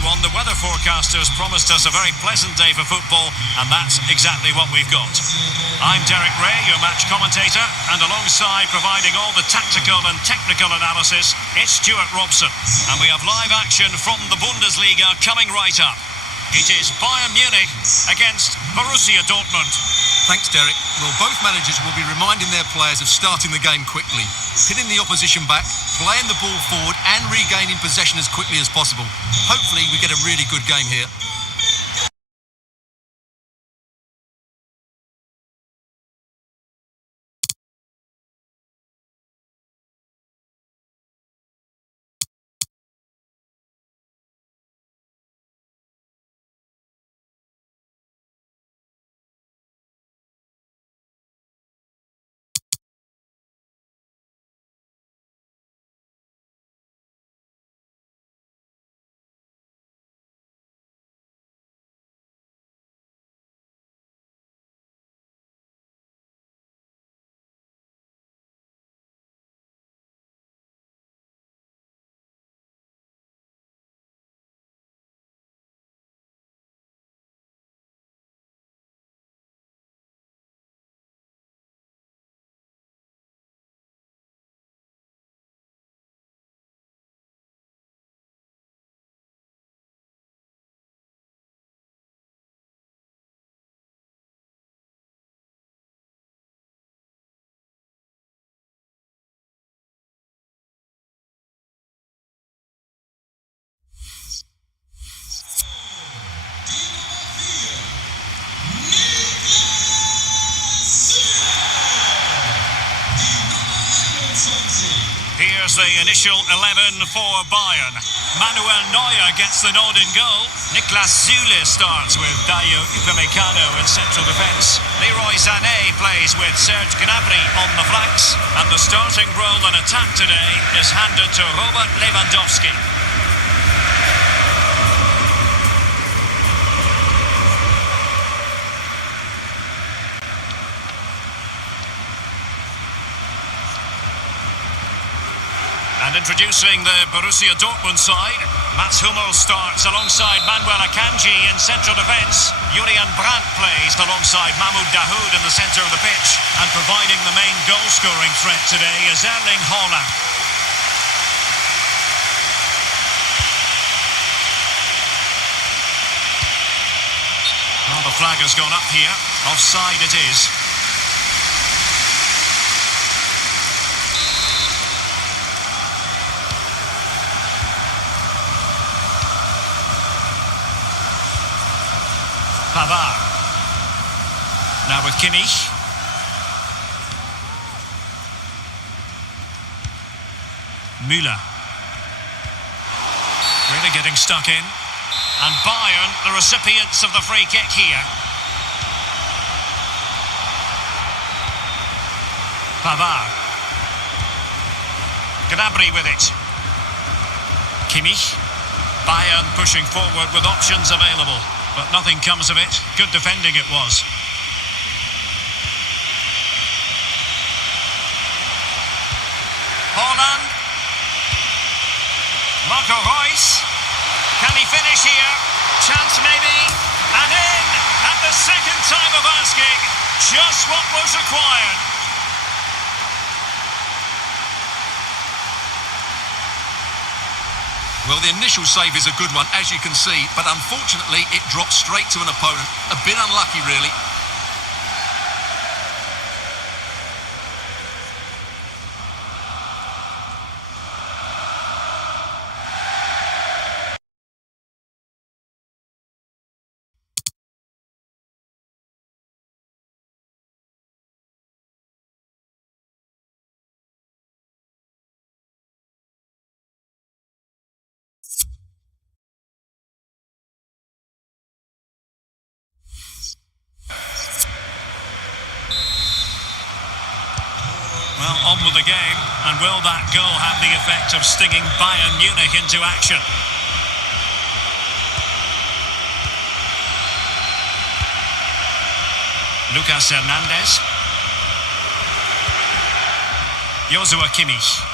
everyone. The weather forecasters promised us a very pleasant day for football, and that's exactly what we've got. I'm Derek Ray, your match commentator, and alongside providing all the tactical and technical analysis, it's Stuart Robson. And we have live action from the Bundesliga coming right up. It is Bayern Munich against Borussia Dortmund. Thanks, Derek. Well, both managers will be reminding their players of starting the game quickly, pinning the opposition back, playing the ball forward and regaining possession as quickly as possible. Hopefully we get a really good game here. Here's the initial 11 for Bayern. Manuel Neuer gets the nod in goal. Niklas Süle starts with Dayo Upamecano in central defence. Leroy Sané plays with Serge Gnabry on the flanks. And the starting role in attack today is handed to Robert Lewandowski. And introducing the Borussia Dortmund side, Mats Hummels starts alongside Manuel Akanji in central defence. Julian Brandt plays alongside Mahmoud Dahoud in the centre of the pitch. And providing the main goal-scoring threat today is Erling Haaland. Well, the flag has gone up here. Offside it is. Pavard. Now with Kimmich. Müller. Really getting stuck in. And Bayern, the recipients of the free kick here. Pavard. Gnabry with it. Kimmich. Bayern pushing forward with options available. But nothing comes of it. Good defending it was. Haaland. Marco Reus. Can he finish here? Chance maybe. And in at the second time of asking. Just what was required. Well, the initial save is a good one, as you can see, but unfortunately it dropped straight to an opponent. A bit unlucky, really. Well, on with the game, and will that goal have the effect of stinging Bayern Munich into action? Lucas Hernandez. Joshua Kimmich.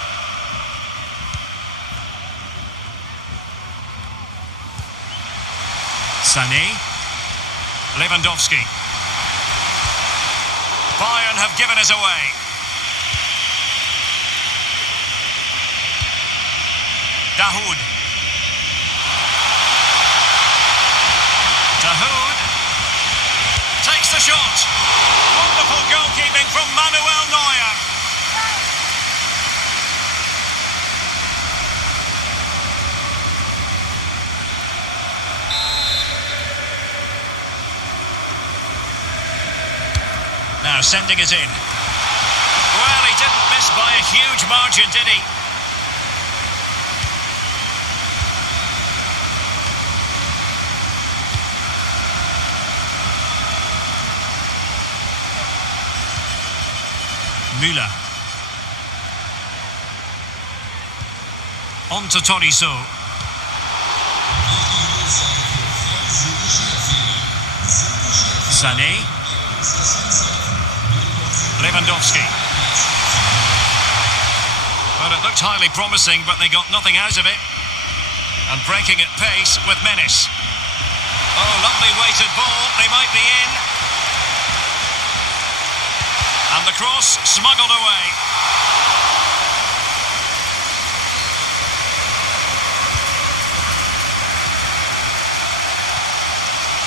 Sané. Lewandowski. Bayern have given it away. Dahoud. Dahoud takes the shot. Wonderful goalkeeping from Manuel Neuer. Now sending it in. Well, he didn't miss by a huge margin, did he? Müller. On to Tolisso. Sané. Lewandowski. Well, it looked highly promising, but they got nothing out of it. And breaking at pace with menace. Oh, lovely weighted ball. They might be in. And the cross smuggled away.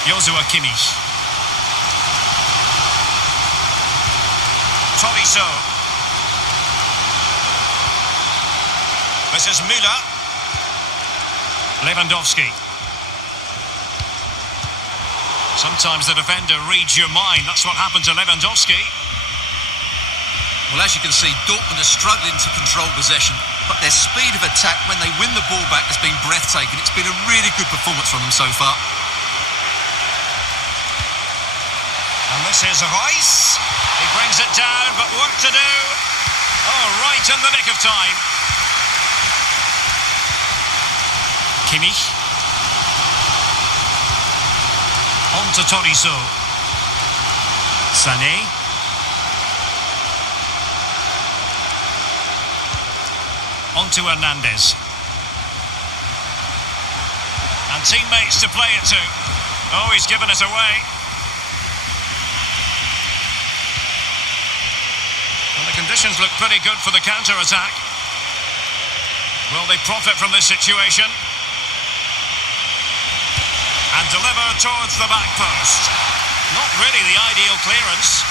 Joshua Kimmich. Tolisso. This is Müller. Lewandowski. Sometimes the defender reads your mind. That's what happened to Lewandowski. Well, as you can see, Dortmund are struggling to control possession, but their speed of attack when they win the ball back has been breathtaking. It's been a really good performance from them so far. And this is Reus. He brings it down, but work to do. Oh, right in the nick of time. Kimmich. On to Tolisso. Sané. On to Hernandez. And teammates to play it to. Oh, he's given it away. Well, the conditions look pretty good for the counter-attack. Will they profit from this situation? And deliver towards the back post. Not really the ideal clearance.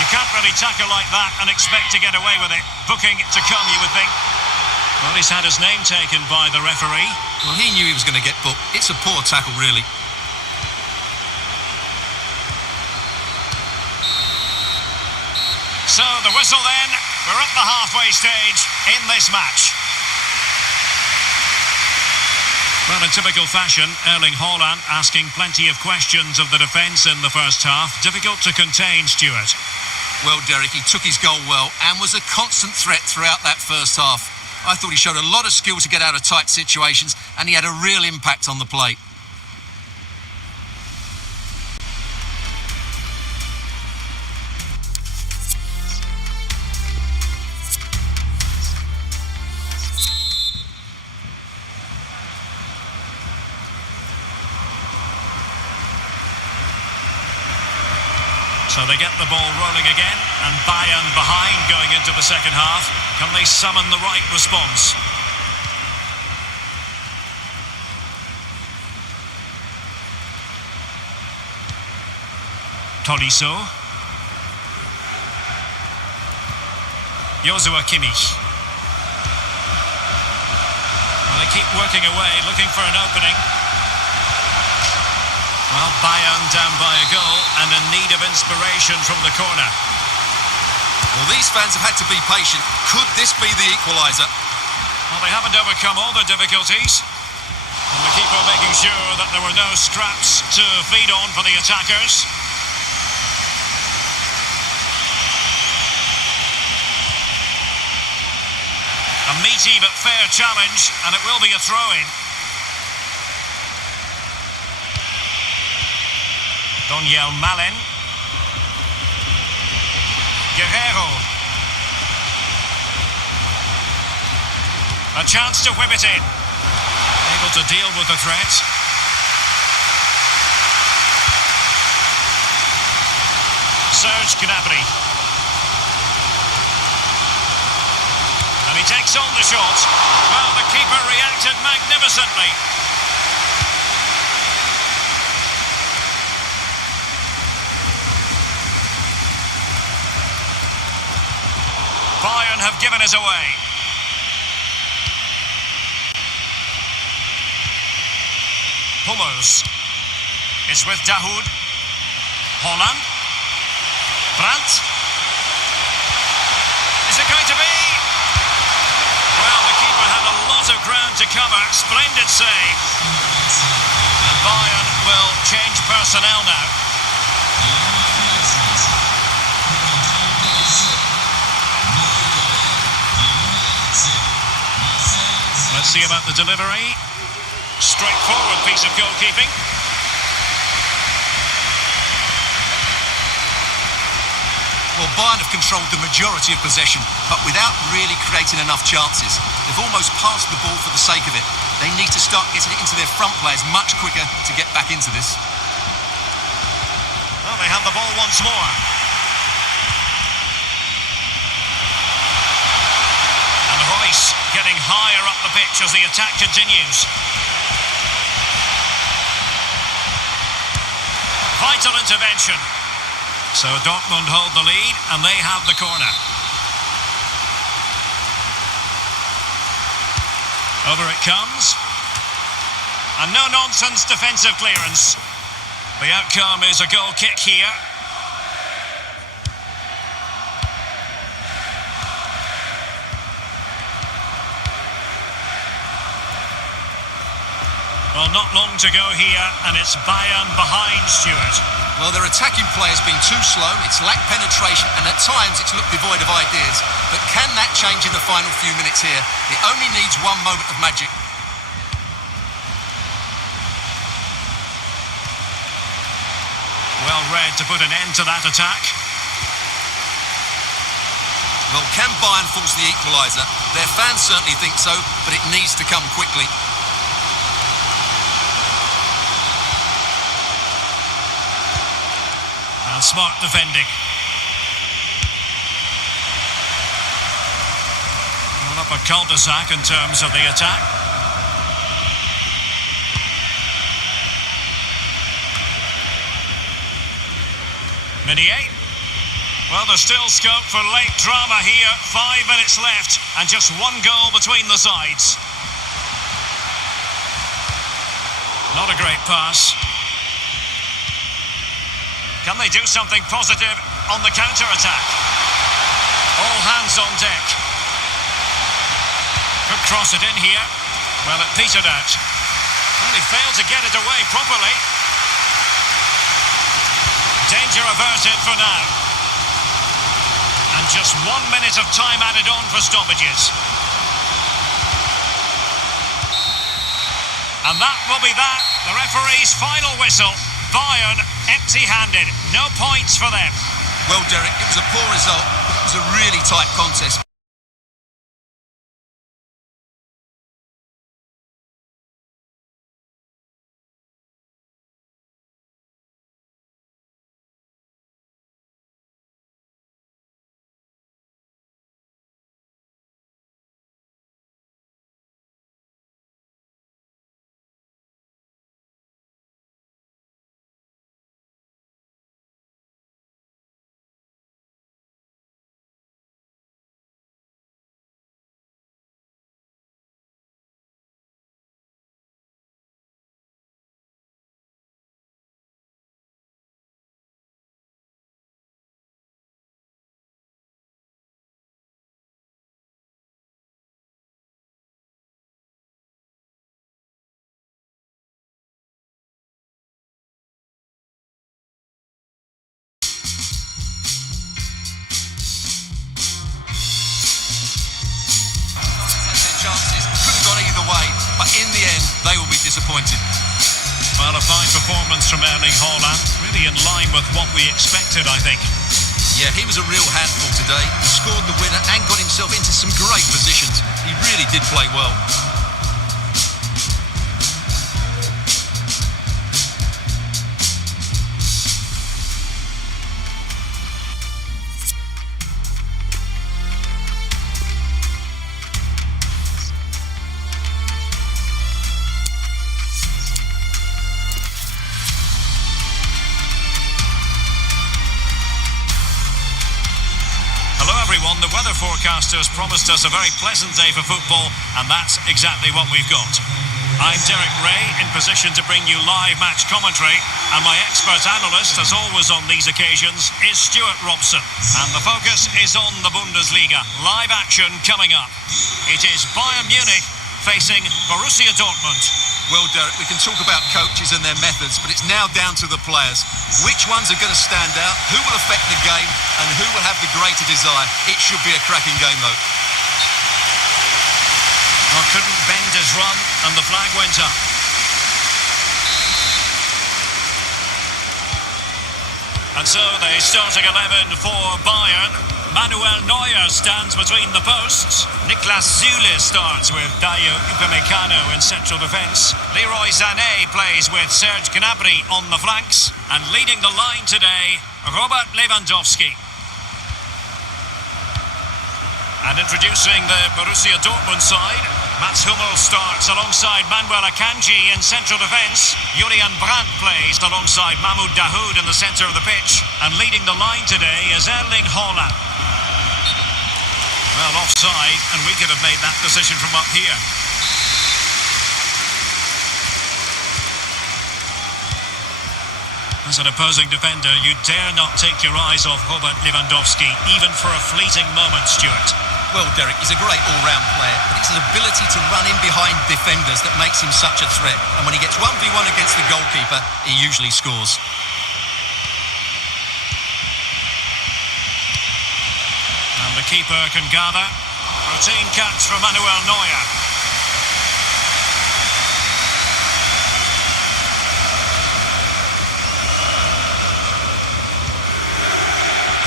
You can't really tackle like that and expect to get away with it. Booking to come, you would think. Well, he's had his name taken by the referee. Well, he knew he was going to get booked. It's a poor tackle, really. So, the whistle then. We're at the halfway stage in this match. Well, in typical fashion, Erling Haaland asking plenty of questions of the defence in the first half. Difficult to contain, Stuart. Well, Derek, he took his goal well and was a constant threat throughout that first half. I thought he showed a lot of skill to get out of tight situations, and he had a real impact on the play. So they get the ball rolling again, and Bayern behind going into the second half. Can they summon the right response? Tolisso. Joshua Kimmich. Well, they keep working away, looking for an opening. Well, Bayern down by a goal and in need of inspiration from the corner. Well, these fans have had to be patient. Could this be the equaliser? Well, they haven't overcome all the difficulties. And the keeper making sure that there were no scraps to feed on for the attackers. A meaty but fair challenge, and it will be a throw-in. Daniel Malen. Guerrero. A chance to whip it in. Able to deal with the threat. Serge Gnabry. And he takes on the shot. Well, the keeper reacted magnificently. Bayern have given us away. Hummels. It's with Dahoud. Holland. Brandt. Is it going to be? Well, the keeper had a lot of ground to cover. Splendid save. And Bayern will change personnel now. Let's see about the delivery. Straightforward piece of goalkeeping. Well, Bayern have controlled the majority of possession, but without really creating enough chances. They've almost passed the ball for the sake of it. They need to start getting it into their front players much quicker to get back into this. Well, they have the ball once more. And Royce getting higher up the pitch as the attack continues. Vital intervention. So Dortmund hold the lead and they have the corner. Over it comes. And no-nonsense defensive clearance. The outcome is a goal kick here. Well, not long to go here, and it's Bayern behind, Stuart. Well, their attacking play has been too slow, it's lacked penetration, and at times it's looked devoid of ideas. But can that change in the final few minutes here? It only needs one moment of magic. Well read to put an end to that attack. Well, can Bayern force the equaliser? Their fans certainly think so, but it needs to come quickly. And smart defending. Going up a cul-de-sac in terms of the attack. Meunier. Well, there's still scope for late drama here. 5 minutes left and just one goal between the sides. Not a great pass. Can they do something positive on the counter-attack? All hands on deck. Could cross it in here. Well, it petered out. Well, he failed to get it away properly. Danger averted for now. And just 1 minute of time added on for stoppages. And that will be that. The referee's final whistle. Bayern empty-handed. No points for them. Well, Derek, it was a poor result, but it was a really tight contest. But in the end, they will be disappointed. Well, a fine performance from Erling Haaland. Really in line with what we expected, I think. Yeah, he was a real handful today. Scored the winner and got himself into some great positions. He really did play well. everyone. The weather forecasters promised us a very pleasant day for football, and that's exactly what we've got. I'm Derek Ray, in position to bring you live match commentary, and my expert analyst, as always on these occasions, is Stuart Robson. And the focus is on the Bundesliga. Live action coming up. It is Bayern Munich facing Borussia Dortmund. Well, Derek, we can talk about coaches and their methods, but it's now down to the players. Which ones are going to stand out, who will affect the game, and who will have the greater desire? It should be a cracking game, though. Well, couldn't bend his run, and the flag went up. And so the starting 11 for Bayern. Manuel Neuer stands between the posts. Niklas Süle starts with Dayo Upamecano in central defence. Leroy Sané plays with Serge Gnabry on the flanks. And leading the line today, Robert Lewandowski. And introducing the Borussia Dortmund side, Mats Hummels starts alongside Manuel Akanji in central defence. Julian Brandt plays alongside Mahmoud Dahoud in the centre of the pitch. And leading the line today is Erling Haaland. Well, offside, and we could have made that decision from up here. As an opposing defender, you dare not take your eyes off Robert Lewandowski, even for a fleeting moment, Stuart. Well, Derek, he's a great all-round player, but it's his ability to run in behind defenders that makes him such a threat. And when he gets 1v1 against the goalkeeper, he usually scores. And the keeper can gather. Routine catch from Manuel Neuer.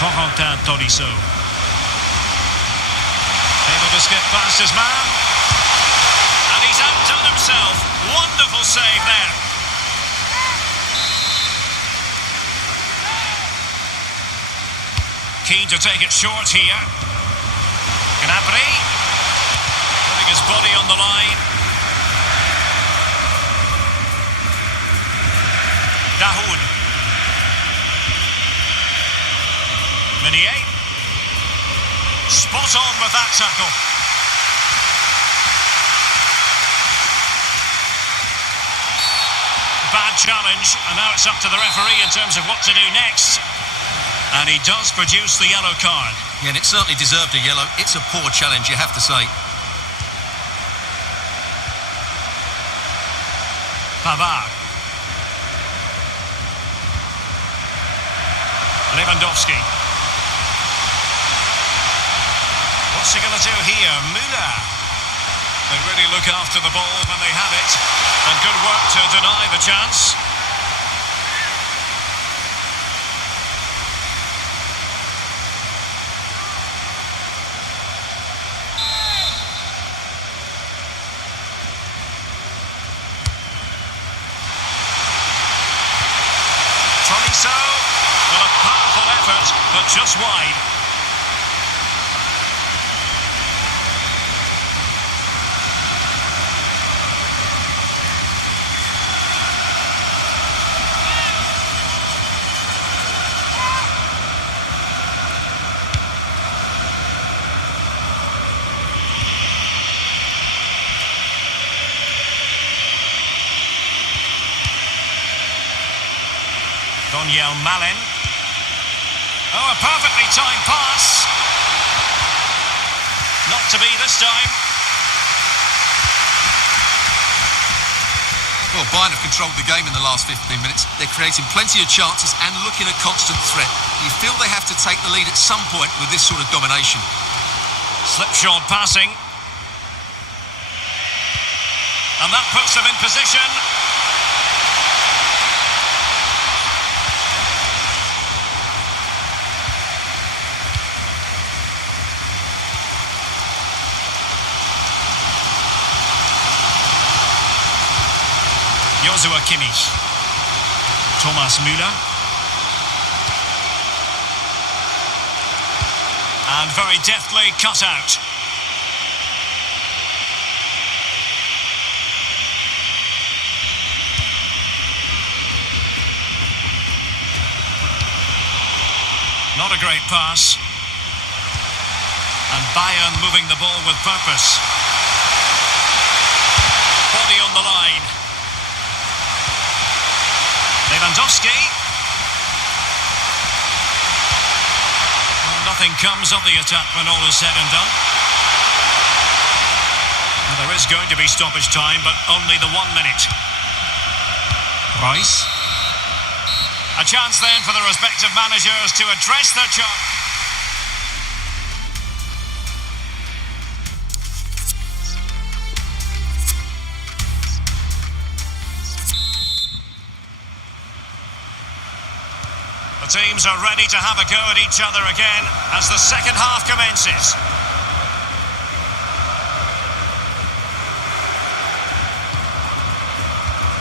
Corentin Tolisso. Able to skip past his man. And he's outdone himself. Wonderful save there. Keen to take it short here. Gnabry putting his body on the line. Dahoud. Meunier. Spot on with that tackle. Bad challenge, and now it's up to the referee in terms of what to do next. And he does produce the yellow card. Yeah, and it certainly deserved a yellow. It's a poor challenge, you have to say. Pavard. Lewandowski. What's he going to do here? Müller. They really look after the ball when they have it. And good work to deny the chance. So, well, a powerful effort, but just wide. Daniel Malin. Oh, a perfectly timed pass. Not to be this time. Well, Bayern have controlled the game in the last 15 minutes. They're creating plenty of chances and looking a constant threat. You feel they have to take the lead at some point with this sort of domination. Slipshod passing. And that puts them in position. Joshua Kimmich. Thomas Müller. And very deftly cut out. Not a great pass. Bayern moving the ball with purpose. Body on the line. Lewandowski. Well, nothing comes of the attack when all is said and done. Well, there is going to be stoppage time, but only the 1 minute. Rice. A chance then for the respective managers to address their charge. The teams are ready to have a go at each other again as the second half commences.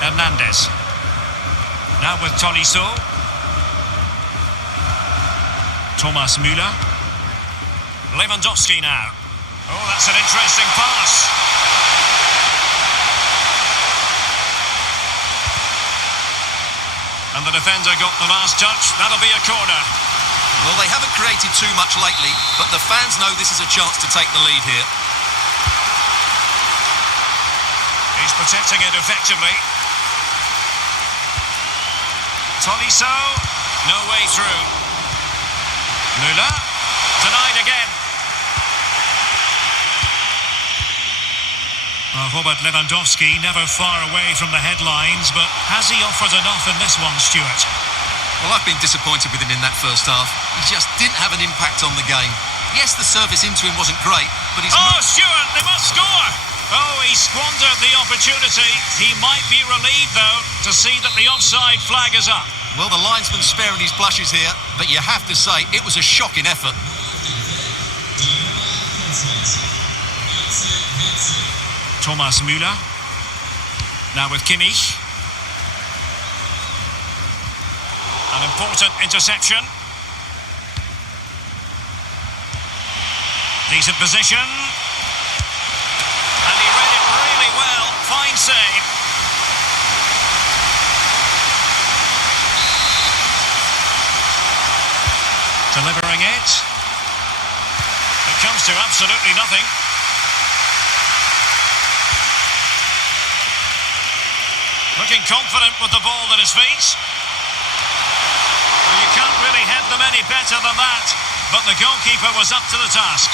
Hernandez. Now with Tolisso. Thomas Müller. Lewandowski now. Oh, that's an interesting pass. And the defender got the last touch. That'll be a corner. Well, they haven't created too much lately, but the fans know this is a chance to take the lead here. He's protecting it effectively. Tolisso, no way through. Müller, denied again. Robert Lewandowski never far away from the headlines, but has he offered enough in this one, Stuart? Well, I've been disappointed with him in that first half. He just didn't have an impact on the game. Yes, the service into him wasn't great, but he's... Oh, Stuart, they must score! Oh, he squandered the opportunity. He might be relieved, though, to see that the offside flag is up. Well, the linesman's sparing his blushes here, but you have to say, it was a shocking effort. Thomas Müller. Now with Kimmich. An important interception. Decent position. And he read it really well. Fine save. Delivering it. It comes to absolutely nothing. Looking confident with the ball at his feet. Well, you can't really head them any better than that, but the goalkeeper was up to the task.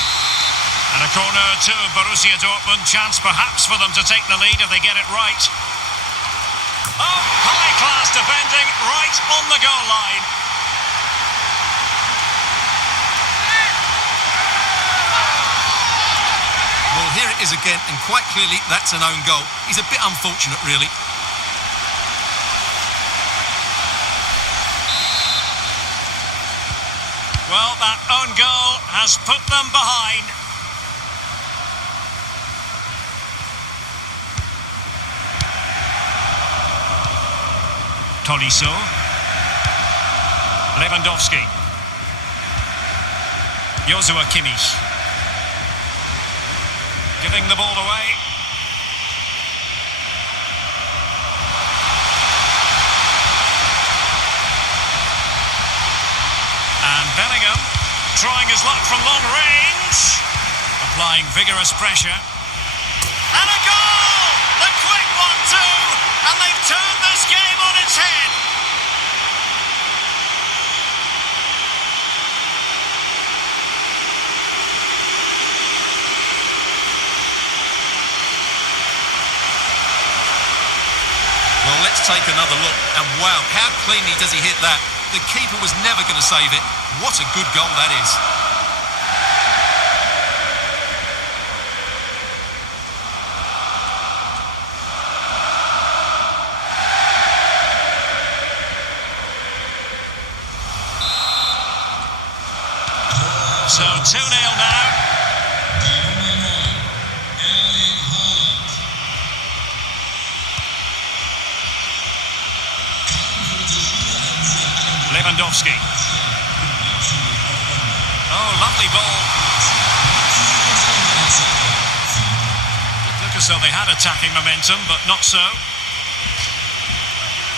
And a corner to Borussia Dortmund, chance perhaps for them to take the lead if they get it right. Oh, high-class defending right on the goal line. Well, here it is again, and quite clearly that's an own goal. He's a bit unfortunate, really. Well, that own goal has put them behind. Tolisso. Lewandowski. Joshua Kimmich. Giving the ball away. And Bellingham trying his luck from long range. Applying vigorous pressure. And a goal! The quick 1-2! And they've turned this game on its head. Well, let's take another look. And wow, how cleanly does he hit that? The keeper was never going to save it. What a good goal that is. So 2-0 now. Lewandowski. Oh, lovely ball. It looked as though they had attacking momentum, but not so.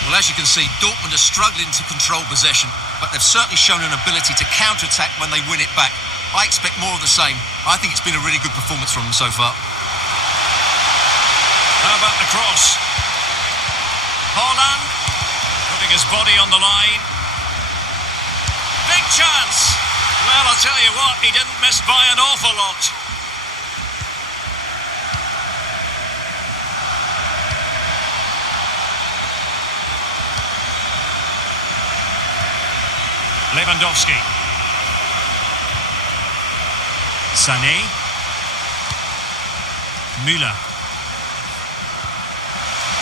Well, as you can see, Dortmund are struggling to control possession, but they've certainly shown an ability to counter-attack when they win it back. I expect more of the same. I think it's been a really good performance from them so far. How about the cross? Haaland putting his body on the line. Big chance. Well, I'll tell you what, he didn't miss by an awful lot. Lewandowski. Sané. Müller.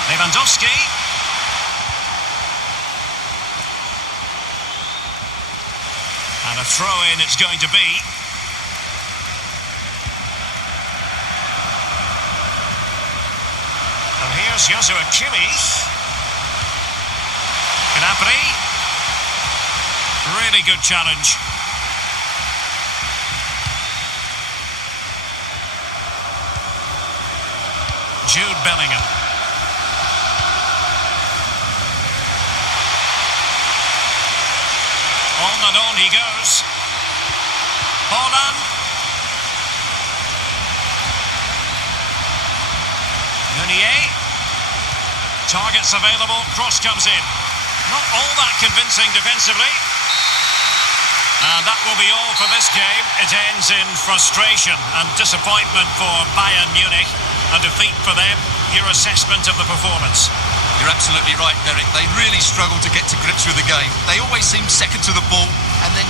Lewandowski. And a throw-in it's going to be. And here's Joshua Kimmich. Gnabry. Really good challenge. Jude Bellingham. On he goes. Haaland. Meunier. Targets available. Cross comes in. Not all that convincing defensively. And that will be all for this game. It ends in frustration and disappointment for Bayern Munich. A defeat for them. Your assessment of the performance? You're absolutely right, Derek. They really struggled to get to grips with the game. They always seemed second to the ball and then